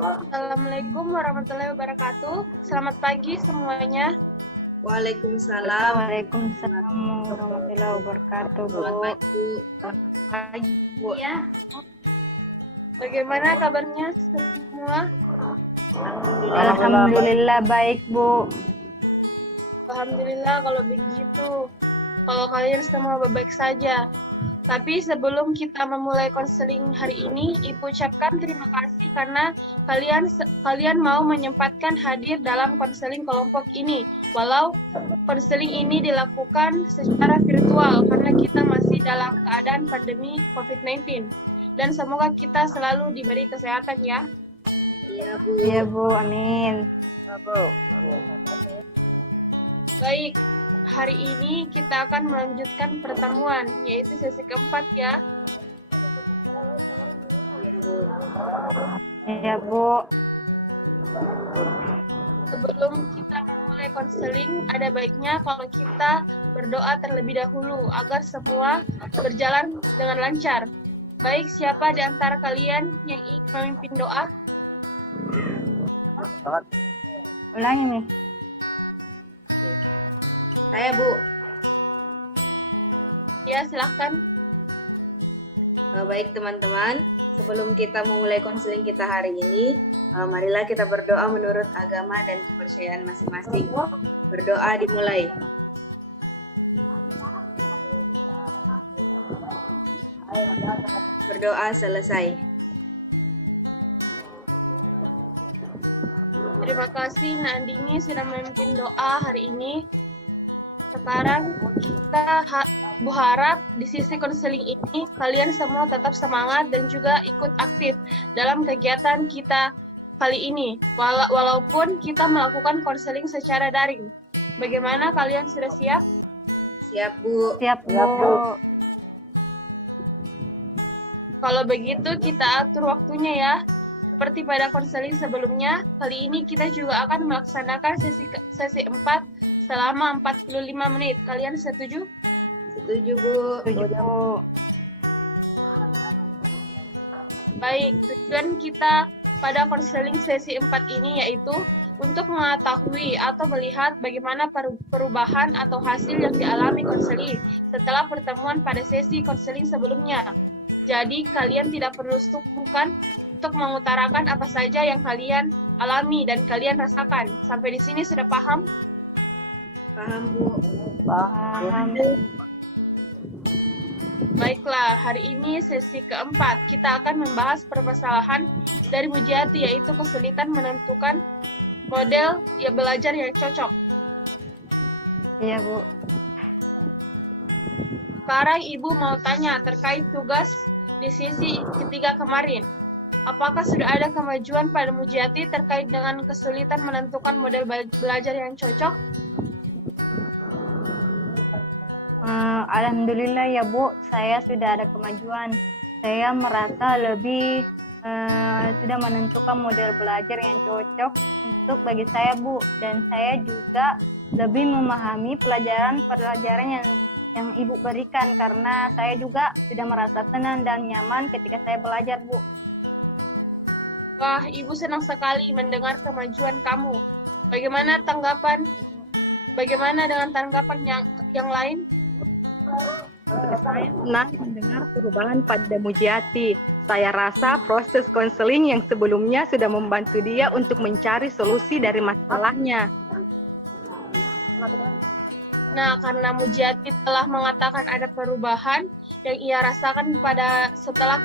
Assalamualaikum warahmatullahi wabarakatuh. Selamat pagi semuanya. Waalaikumsalam. Waalaikumsalam warahmatullahi wabarakatuh, Bu. Selamat pagi. Selamat pagi, Bu. Iya. Bagaimana kabarnya semua? Alhamdulillah baik, Bu. Alhamdulillah kalau begitu. Kalau kalian semua baik saja. Tapi sebelum kita memulai konseling hari ini, Ibu ucapkan terima kasih karena kalian mau menyempatkan hadir dalam konseling kelompok ini. Walau konseling ini dilakukan secara virtual karena kita masih dalam keadaan pandemi COVID-19. Dan semoga kita selalu diberi kesehatan ya. Iya, Bu. Iya, Bu. Amin. Baik, hari ini kita akan melanjutkan pertemuan, yaitu sesi keempat ya. Iya, Bu. Sebelum kita memulai konseling, ada baiknya kalau kita berdoa terlebih dahulu agar semua berjalan dengan lancar. Baik, siapa di antara kalian yang ingin memimpin doa? Ulangi nih. Saya, Bu. Ya, silahkan. Baik, teman-teman. Sebelum kita memulai konseling kita hari ini, marilah kita berdoa menurut agama dan kepercayaan masing-masing. Berdoa dimulai. Berdoa selesai. Terima kasih Nandini sudah memimpin doa hari ini. Sekarang kita berharap di sisi konseling ini kalian semua tetap semangat dan juga ikut aktif dalam kegiatan kita kali ini. Walaupun kita melakukan konseling secara daring. Bagaimana kalian sudah siap? Siap, Bu. Siap, Bu. Kalau begitu kita atur waktunya ya. Seperti pada konseling sebelumnya, kali ini kita juga akan melaksanakan sesi 4 selama 45 menit. Kalian setuju? Setuju, Bu. Setuju, Bu. Baik, tujuan kita pada konseling sesi 4 ini yaitu untuk mengetahui atau melihat bagaimana perubahan atau hasil yang dialami konseling setelah pertemuan pada sesi konseling sebelumnya. Jadi, kalian tidak perlu sungkan untuk mengutarakan apa saja yang kalian alami dan kalian rasakan. Sampai di sini sudah paham? Paham, Bu. Paham. Baiklah, hari ini sesi keempat. Kita akan membahas permasalahan dari Bu Jati, yaitu kesulitan menentukan model belajar yang cocok. Iya, Bu. Sekarang Ibu mau tanya terkait tugas di sesi ketiga kemarin. Apakah sudah ada kemajuan pada Mujati terkait dengan kesulitan menentukan model belajar yang cocok? Alhamdulillah ya, Bu. Saya sudah ada kemajuan. Saya merasa lebih sudah menentukan model belajar yang cocok untuk bagi saya, Bu. Dan saya juga lebih memahami pelajaran yang Ibu berikan karena saya juga sudah merasa tenang dan nyaman ketika saya belajar, Bu. Wah, Ibu senang sekali mendengar kemajuan kamu. Bagaimana dengan tanggapan yang lain? Saya senang mendengar perubahan pada Mujiati. Saya rasa proses konseling yang sebelumnya sudah membantu dia untuk mencari solusi dari masalahnya. Nah, karena Mujati telah mengatakan ada perubahan yang ia rasakan setelah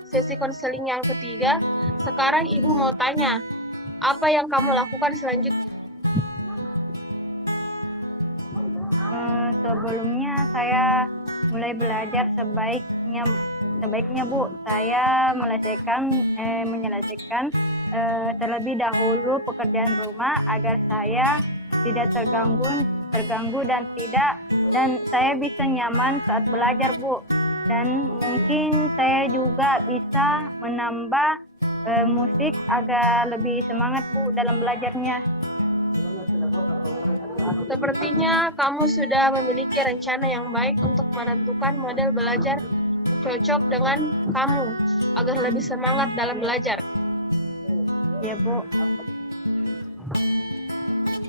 sesi konseling yang ketiga, sekarang Ibu mau tanya, apa yang kamu lakukan selanjutnya? Sebelumnya saya mulai belajar sebaiknya Bu, saya menyelesaikan terlebih dahulu pekerjaan rumah agar saya tidak terganggu dan saya bisa nyaman saat belajar, Bu. Dan mungkin saya juga bisa menambah musik agar lebih semangat, Bu, dalam belajarnya. Sepertinya kamu sudah memiliki rencana yang baik untuk menentukan model belajar cocok dengan kamu agar lebih semangat dalam belajar. Ya, Bu.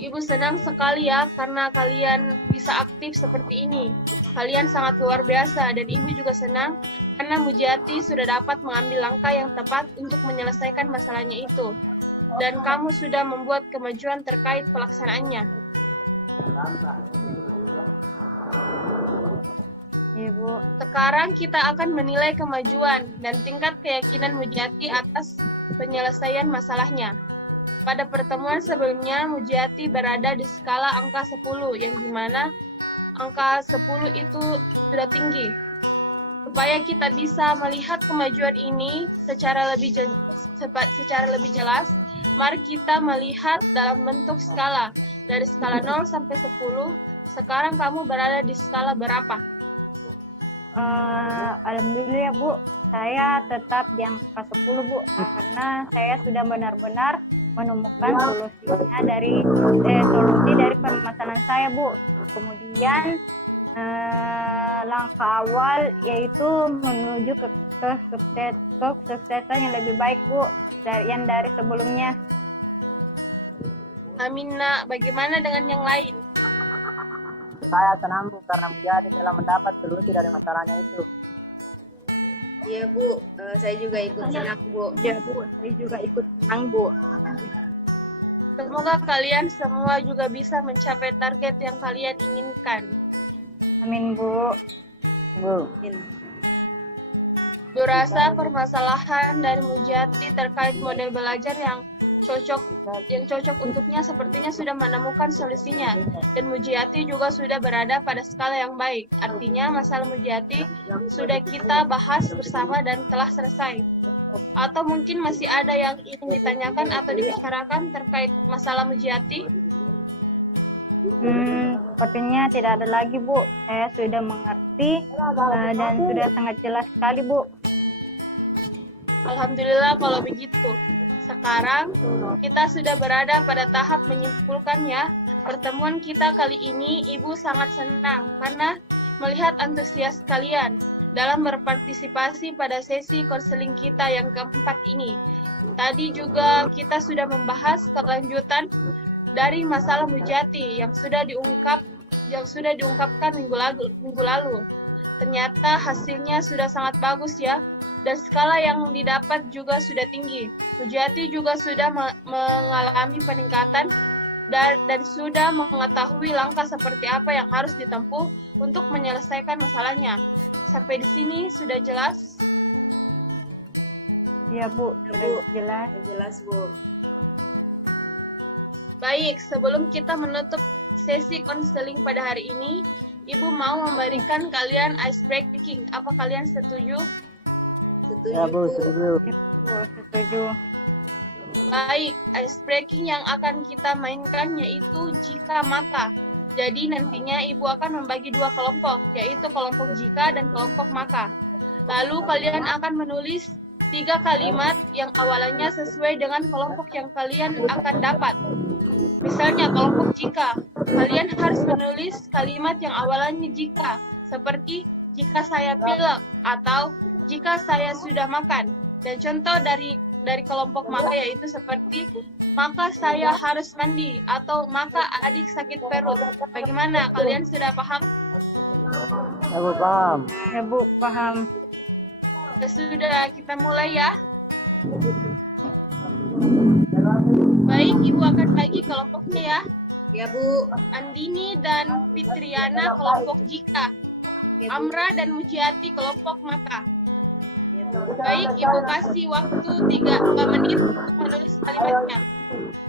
Ibu senang sekali ya karena kalian bisa aktif seperti ini. Kalian sangat luar biasa dan Ibu juga senang karena Mujiati sudah dapat mengambil langkah yang tepat untuk menyelesaikan masalahnya itu. Dan kamu sudah membuat kemajuan terkait pelaksanaannya. Ya, Bu. Sekarang kita akan menilai kemajuan dan tingkat keyakinan Mujiati atas penyelesaian masalahnya. Pada pertemuan sebelumnya, Mujiati berada di skala angka 10, yang dimana angka 10 itu sudah tinggi. Supaya kita bisa melihat kemajuan ini secara lebih jelas, mari kita melihat dalam bentuk skala. Dari skala 0 sampai 10, sekarang kamu berada di skala berapa? Alhamdulillah ya, Bu, saya tetap di angka 10, Bu, karena saya sudah benar-benar menemukan solusi dari permasalahan saya, Bu. Kemudian langkah awal yaitu menuju ke kesuksesan yang lebih baik, Bu, dari sebelumnya. Amin, Nak. Bagaimana dengan yang lain? Saya senang Bu karena Mujiati telah mendapat solusi dari masalahnya itu. Iya Bu, saya juga ikut senang Bu. Ya, Bu. Saya juga ikut senang, Bu. Semoga kalian semua juga bisa mencapai target yang kalian inginkan. Amin, Bu. Bu. Berasa permasalahan dari Mujiati terkait model belajar yang cocok untuknya sepertinya sudah menemukan solusinya, dan Mujiati juga sudah berada pada skala yang baik. Artinya masalah Mujiati sudah kita bahas bersama dan telah selesai. Atau mungkin masih ada yang ingin ditanyakan atau dibicarakan terkait masalah Mujiati? Sepertinya tidak ada lagi, Bu. Saya sudah mengerti dan sudah sangat jelas sekali, Bu. Alhamdulillah kalau begitu. Sekarang kita sudah berada pada tahap menyimpulkannya. Pertemuan kita kali ini Ibu sangat senang karena melihat antusias kalian dalam berpartisipasi pada sesi konseling kita yang keempat ini. Tadi juga kita sudah membahas kelanjutan dari masalah Mujiati yang sudah diungkapkan minggu lalu. Ternyata hasilnya sudah sangat bagus ya, dan skala yang didapat juga sudah tinggi. Mujiati juga sudah mengalami peningkatan dan sudah mengetahui langkah seperti apa yang harus ditempuh untuk menyelesaikan masalahnya. Sampai di sini sudah jelas? Ya, Bu, sudah jelas. Jelas Bu. Baik, sebelum kita menutup sesi konseling pada hari ini, Ibu mau memberikan kalian ice breaking. Apa kalian setuju? Setuju Ya Bu, setuju. Bu, setuju. Baik, ice breaking yang akan kita mainkan yaitu jika maka. Jadi nantinya Ibu akan membagi dua kelompok, yaitu kelompok jika dan kelompok maka. Lalu kalian akan menulis 3 kalimat yang awalannya sesuai dengan kelompok yang kalian akan dapat. Misalnya kelompok jika, kalian harus menulis kalimat yang awalannya jika, seperti jika saya pilek atau jika saya sudah makan. Dan contoh dari kelompok maka yaitu seperti maka saya harus mandi atau maka adik sakit perut. Bagaimana? Kalian sudah paham? Ya Bu, paham. Ya, Bu, paham. Ya sudah, kita mulai ya. Baik, Ibu akan bagi kelompoknya ya. Ya Bu. Andini dan Fitriana kelompok jika. Ya, Bu. Amra dan Mujiati kelompok maka. Ya, Bu. Baik, Ibu kasih waktu 3 menit untuk menulis kalimatnya.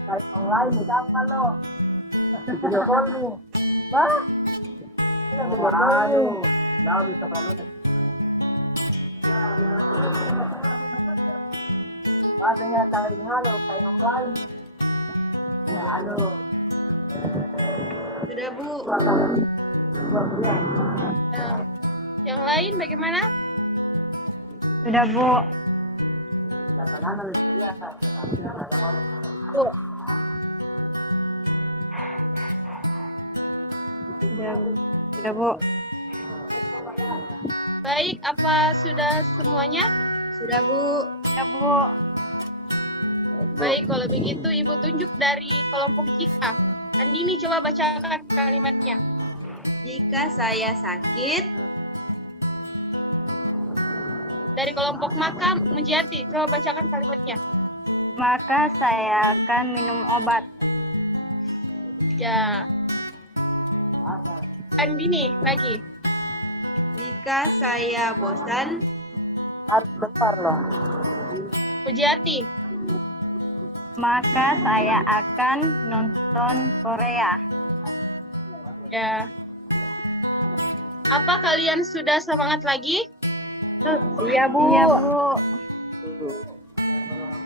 Kali online nih, kapan lo? Video call nih. Bah? Ini video call nih. Nah, bisa banget. Katanya kali ngalo, kali online. Ya, halo. Sudah Bu. Yang lain bagaimana? Sudah, Bu. Bu. Sudah, Bu. Baik, apa sudah semuanya? Sudah Bu. Sudah, Bu. Baik, kalau begitu Ibu tunjuk dari kelompok jika. Andini coba bacakan kalimatnya. Jika saya sakit, Dari kelompok maka Mujiati, coba bacakan kalimatnya. Maka saya akan minum obat. Ya. Andini lagi. jika saya bosan, Harus bentar loh. Mujiati. Maka saya akan nonton Korea. Ya. Apa kalian sudah semangat lagi? Iya, Bu. Iya, Bu.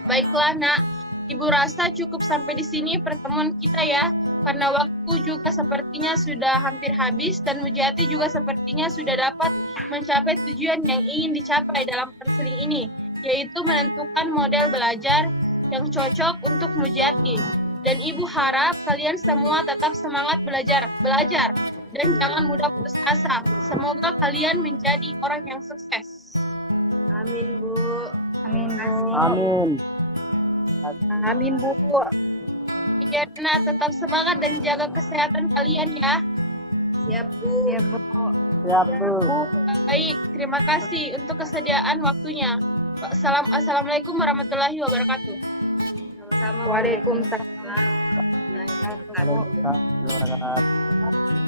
Baiklah, Nak. Ibu rasa cukup sampai di sini pertemuan kita ya. Karena waktu juga sepertinya sudah hampir habis dan Mujiati juga sepertinya sudah dapat mencapai tujuan yang ingin dicapai dalam konseling ini, yaitu menentukan model belajar yang cocok untuk Mujiati. Dan Ibu harap kalian semua tetap semangat belajar dan jangan mudah putus asa. Semoga kalian menjadi orang yang sukses. amin Bu. Amin, Bu. Amin. Amin, Bu. Iya, Nak, tetap semangat dan jaga kesehatan kalian ya. Siap Bu. Iya, Bu. Siap, Bu. Baik, terima kasih untuk kesediaan waktunya. Assalamualaikum warahmatullahi wabarakatuh. Sama-sama. Waalaikumsalam. Waalaikumsalam. Waalaikumsalam warahmatullahi wabarakatuh.